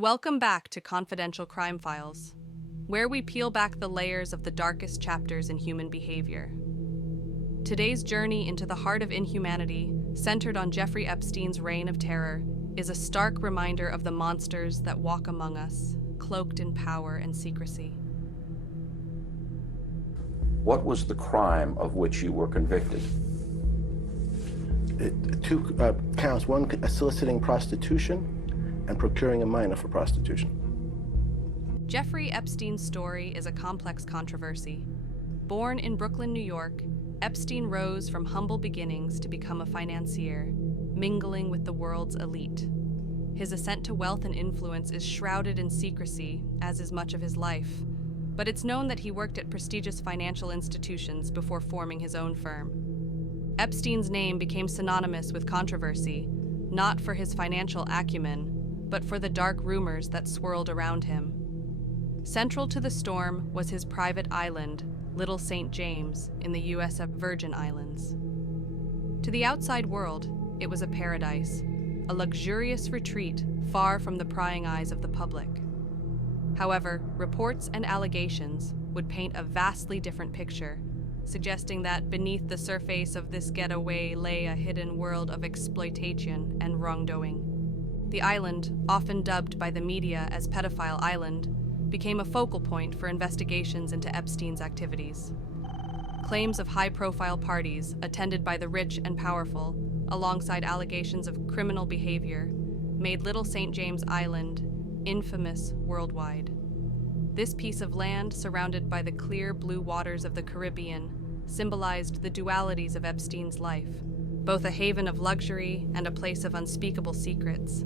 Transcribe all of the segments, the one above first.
Welcome back to Confidential Crime Files, where we peel back the layers of the darkest chapters in human behavior. Today's journey into the heart of inhumanity, centered on Jeffrey Epstein's reign of terror, is a stark reminder of the monsters that walk among us, cloaked in power and secrecy. What was the crime of which you were convicted? Two counts. One, soliciting prostitution, and procuring a minor for prostitution. Jeffrey Epstein's story is a complex controversy. Born in Brooklyn, New York, Epstein rose from humble beginnings to become a financier, mingling with the world's elite. His ascent to wealth and influence is shrouded in secrecy, as is much of his life, but it's known that he worked at prestigious financial institutions before forming his own firm. Epstein's name became synonymous with controversy, not for his financial acumen, but for the dark rumors that swirled around him. Central to the storm was his private island, Little St. James, in the U.S. Virgin Islands. To the outside world, it was a paradise, a luxurious retreat far from the prying eyes of the public. However, reports and allegations would paint a vastly different picture, suggesting that beneath the surface of this getaway lay a hidden world of exploitation and wrongdoing. The island, often dubbed by the media as Pedophile Island, became a focal point for investigations into Epstein's activities. Claims of high-profile parties attended by the rich and powerful, alongside allegations of criminal behavior, made Little St. James Island infamous worldwide. This piece of land, surrounded by the clear blue waters of the Caribbean, symbolized the dualities of Epstein's life, both a haven of luxury and a place of unspeakable secrets.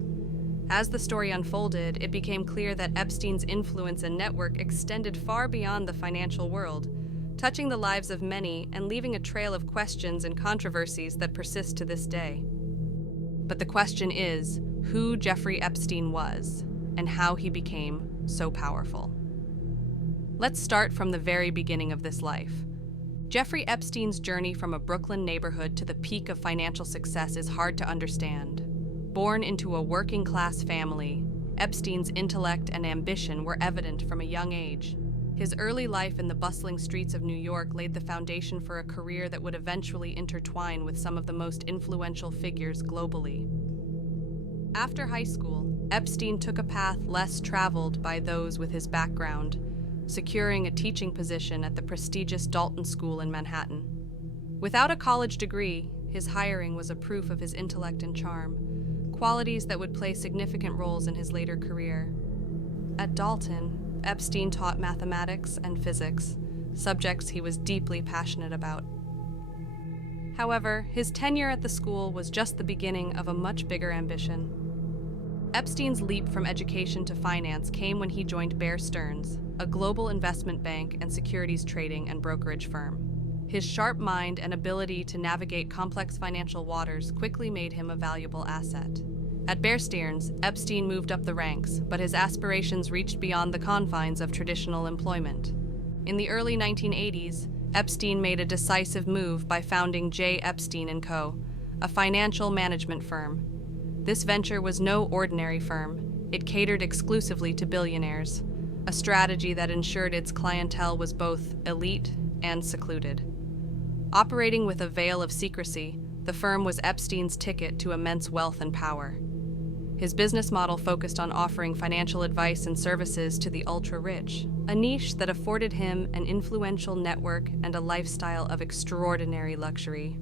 As the story unfolded, it became clear that Epstein's influence and network extended far beyond the financial world, touching the lives of many and leaving a trail of questions and controversies that persist to this day. But the question is, who Jeffrey Epstein was, and how he became so powerful. Let's start from the very beginning of this life. Jeffrey Epstein's journey from a Brooklyn neighborhood to the peak of financial success is hard to understand. Born into a working-class family, Epstein's intellect and ambition were evident from a young age. His early life in the bustling streets of New York laid the foundation for a career that would eventually intertwine with some of the most influential figures globally. After high school, Epstein took a path less traveled by those with his background, securing a teaching position at the prestigious Dalton School in Manhattan. Without a college degree, his hiring was a proof of his intellect and charm, qualities that would play significant roles in his later career. At Dalton, Epstein taught mathematics and physics, subjects he was deeply passionate about. However, his tenure at the school was just the beginning of a much bigger ambition. Epstein's leap from education to finance came when he joined Bear Stearns, a global investment bank and securities trading and brokerage firm. His sharp mind and ability to navigate complex financial waters quickly made him a valuable asset. At Bear Stearns, Epstein moved up the ranks, but his aspirations reached beyond the confines of traditional employment. In the early 1980s, Epstein made a decisive move by founding J. Epstein & Co., a financial management firm. This venture was no ordinary firm. It catered exclusively to billionaires, a strategy that ensured its clientele was both elite and secluded. Operating with a veil of secrecy, the firm was Epstein's ticket to immense wealth and power. His business model focused on offering financial advice and services to the ultra-rich, a niche that afforded him an influential network and a lifestyle of extraordinary luxury.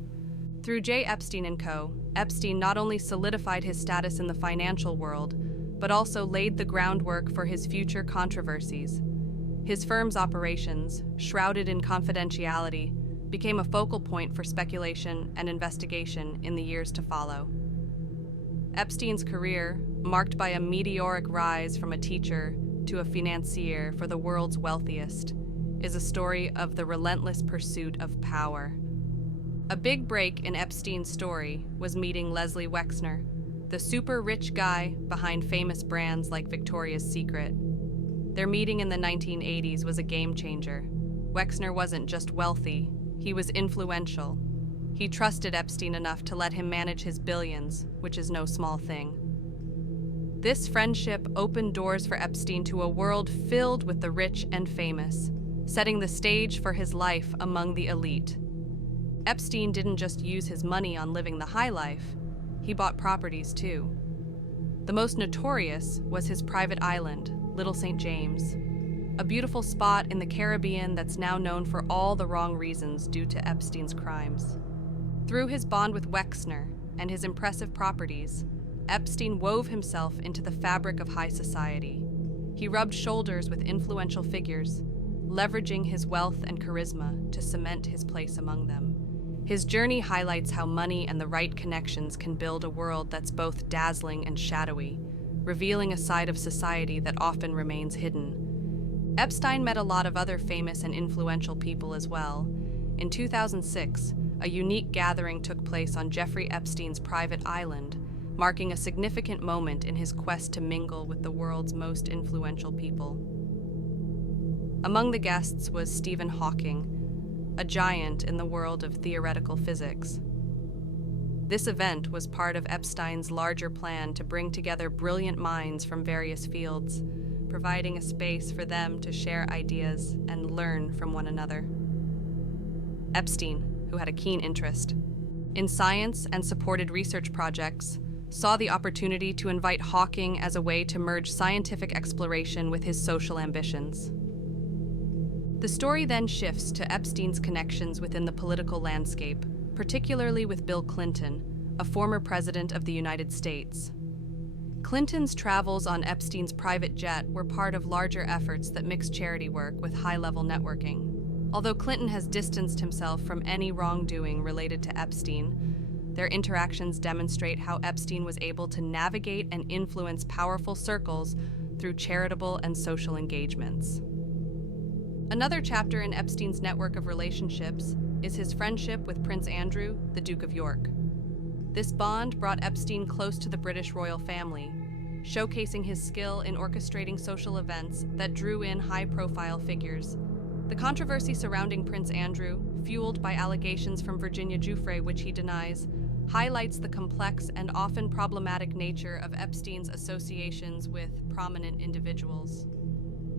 Through J. Epstein & Co., Epstein not only solidified his status in the financial world, but also laid the groundwork for his future controversies. His firm's operations, shrouded in confidentiality, became a focal point for speculation and investigation in the years to follow. Epstein's career, marked by a meteoric rise from a teacher to a financier for the world's wealthiest, is a story of the relentless pursuit of power. A big break in Epstein's story was meeting Leslie Wexner, the super-rich guy behind famous brands like Victoria's Secret. Their meeting in the 1980s was a game-changer. Wexner wasn't just wealthy, he was influential. He trusted Epstein enough to let him manage his billions, which is no small thing. This friendship opened doors for Epstein to a world filled with the rich and famous, setting the stage for his life among the elite. Epstein didn't just use his money on living the high life, he bought properties too. The most notorious was his private island, Little St. James, a beautiful spot in the Caribbean that's now known for all the wrong reasons due to Epstein's crimes. Through his bond with Wexner and his impressive properties, Epstein wove himself into the fabric of high society. He rubbed shoulders with influential figures, leveraging his wealth and charisma to cement his place among them. His journey highlights how money and the right connections can build a world that's both dazzling and shadowy, revealing a side of society that often remains hidden. Epstein met a lot of other famous and influential people as well. In 2006, a unique gathering took place on Jeffrey Epstein's private island, marking a significant moment in his quest to mingle with the world's most influential people. Among the guests was Stephen Hawking, a giant in the world of theoretical physics. This event was part of Epstein's larger plan to bring together brilliant minds from various fields, providing a space for them to share ideas and learn from one another. Epstein, who had a keen interest in science and supported research projects, saw the opportunity to invite Hawking as a way to merge scientific exploration with his social ambitions. The story then shifts to Epstein's connections within the political landscape, particularly with Bill Clinton, a former president of the United States. Clinton's travels on Epstein's private jet were part of larger efforts that mixed charity work with high-level networking. Although Clinton has distanced himself from any wrongdoing related to Epstein, their interactions demonstrate how Epstein was able to navigate and influence powerful circles through charitable and social engagements. Another chapter in Epstein's network of relationships is his friendship with Prince Andrew, the Duke of York. This bond brought Epstein close to the British royal family, showcasing his skill in orchestrating social events that drew in high-profile figures. The controversy surrounding Prince Andrew, fueled by allegations from Virginia Giuffre which he denies, highlights the complex and often problematic nature of Epstein's associations with prominent individuals.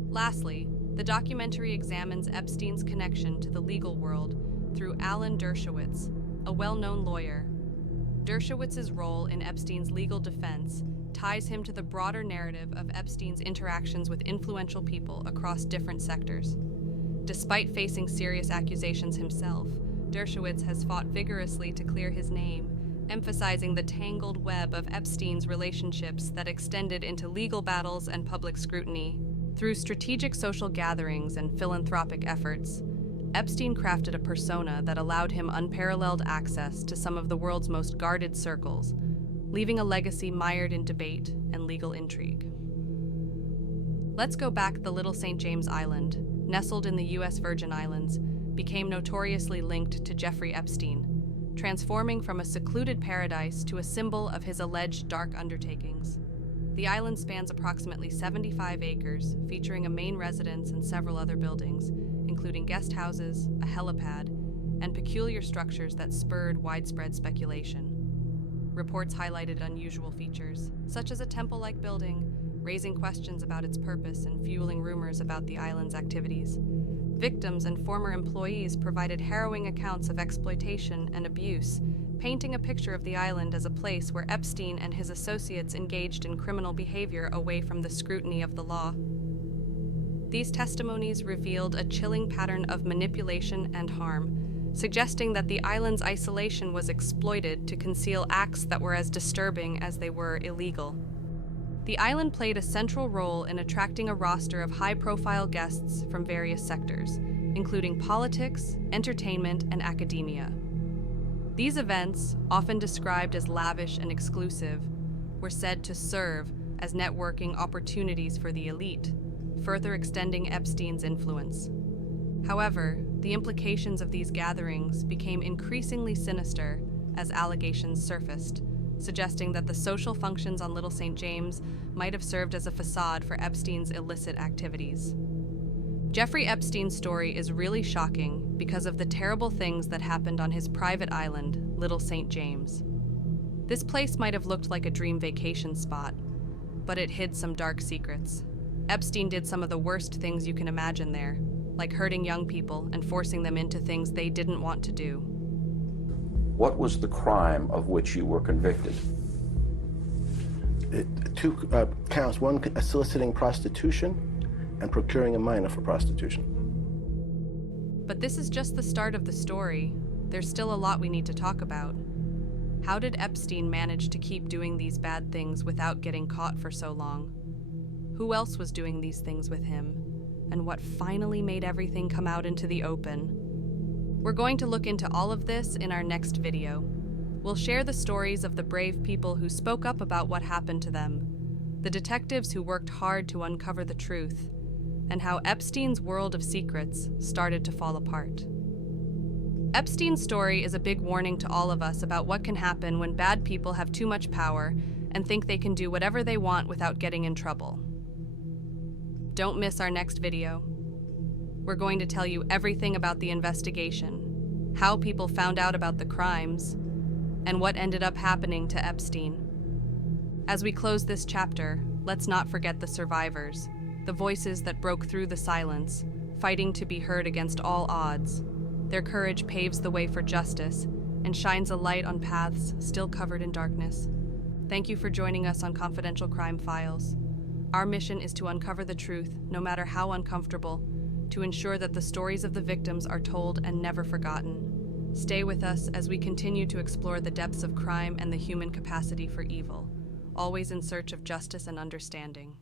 Lastly, the documentary examines Epstein's connection to the legal world through Alan Dershowitz, a well-known lawyer. Dershowitz's role in Epstein's legal defense ties him to the broader narrative of Epstein's interactions with influential people across different sectors. Despite facing serious accusations himself, Dershowitz has fought vigorously to clear his name, emphasizing the tangled web of Epstein's relationships that extended into legal battles and public scrutiny. Through strategic social gatherings and philanthropic efforts, Epstein crafted a persona that allowed him unparalleled access to some of the world's most guarded circles, leaving a legacy mired in debate and legal intrigue. Let's go back. The Little St. James Island, nestled in the U.S. Virgin Islands, became notoriously linked to Jeffrey Epstein, transforming from a secluded paradise to a symbol of his alleged dark undertakings. The island spans approximately 75 acres, featuring a main residence and several other buildings, including guest houses, a helipad, and peculiar structures that spurred widespread speculation. Reports highlighted unusual features, such as a temple-like building, raising questions about its purpose and fueling rumors about the island's activities. Victims and former employees provided harrowing accounts of exploitation and abuse, painting a picture of the island as a place where Epstein and his associates engaged in criminal behavior away from the scrutiny of the law. These testimonies revealed a chilling pattern of manipulation and harm, suggesting that the island's isolation was exploited to conceal acts that were as disturbing as they were illegal. The island played a central role in attracting a roster of high-profile guests from various sectors, including politics, entertainment, and academia. These events, often described as lavish and exclusive, were said to serve as networking opportunities for the elite, further extending Epstein's influence. However, the implications of these gatherings became increasingly sinister as allegations surfaced, suggesting that the social functions on Little St. James might have served as a facade for Epstein's illicit activities. Jeffrey Epstein's story is really shocking because of the terrible things that happened on his private island, Little St. James. This place might have looked like a dream vacation spot, but it hid some dark secrets. Epstein did some of the worst things you can imagine there, like hurting young people and forcing them into things they didn't want to do. What was the crime of which you were convicted? Two counts, one soliciting prostitution and procuring a minor for prostitution. But this is just the start of the story. There's still a lot we need to talk about. How did Epstein manage to keep doing these bad things without getting caught for so long? Who else was doing these things with him? And what finally made everything come out into the open? We're going to look into all of this in our next video. We'll share the stories of the brave people who spoke up about what happened to them, the detectives who worked hard to uncover the truth, and how Epstein's world of secrets started to fall apart. Epstein's story is a big warning to all of us about what can happen when bad people have too much power and think they can do whatever they want without getting in trouble. Don't miss our next video. We're going to tell you everything about the investigation, how people found out about the crimes, and what ended up happening to Epstein. As we close this chapter, let's not forget the survivors, the voices that broke through the silence, fighting to be heard against all odds. Their courage paves the way for justice and shines a light on paths still covered in darkness. Thank you for joining us on Confidential Crime Files. Our mission is to uncover the truth, no matter how uncomfortable, to ensure that the stories of the victims are told and never forgotten. Stay with us as we continue to explore the depths of crime and the human capacity for evil, always in search of justice and understanding.